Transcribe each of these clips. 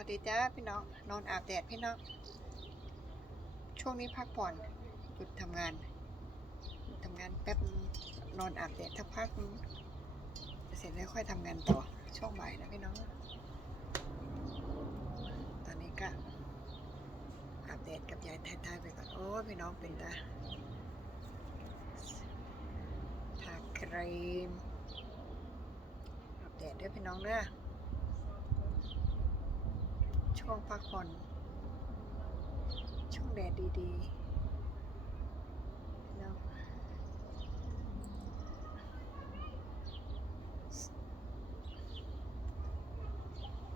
วัสดีจ้าพี่น้องนอนอาบแดดพี่น้อง ช่วงนี้พักผ่อนหยุดทำงานหยุดทำงานแป๊บนอนอาบแดดทักพักเสร็จแล้วค่อยทำงานต่อช่วงบ่ายนะพี่น้อง ตอนนี้ก็อาบแดดกับยายทายๆไปก่อนโอ้พี่น้องเป็นตาทาครีมอาบแดดด้วยพี่น้องเด้อ ช่วงพักผ่อน ช่วงแดดดีๆเนาะ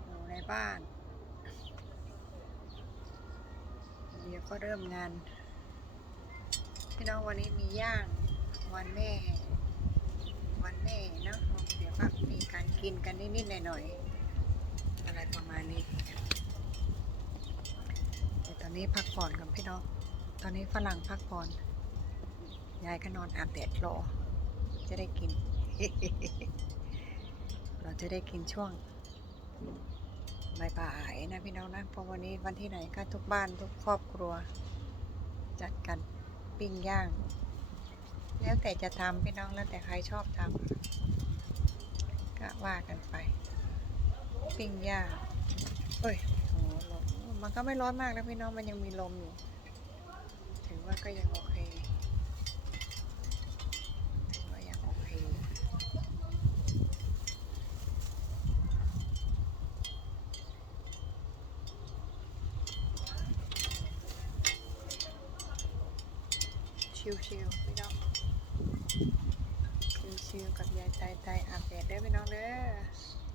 อยู่ในบ้าน เดี๋ยวก็เริ่มงาน พี่น้องวันนี้มีย่าง วันแม่ วันแม่เนาะเดี๋ยวก็มีการกินกันนิดๆหน่อยๆอะไรประมาณนี้ ตอนนี้พักผ่อนกับพี่น้อง ตอนนี้ฝรั่งพักผ่อน ยายก็นอนอาบแดดรอ จะได้กิน เราจะได้กินช่วงบ่ายๆนะพี่น้องนะเพราะวันนี้วันที่ไหนก็ทุกบ้านทุกครอบครัว จัดกันปิ้งย่าง แล้วแต่จะทำพี่น้องแล้วแต่ใครชอบทำก็ว่ากันไป ปิ้งย่างเอ้ย มันก็ไม่ร้อนมากแล้วพี่น้องมันยังมีลมอยู่ ถือว่าก็ยังโอเคถือว่ายังโอเคชิวๆพี่น้องชิวๆกับยายไตไตอาบแดดได้พี่น้องเด้อ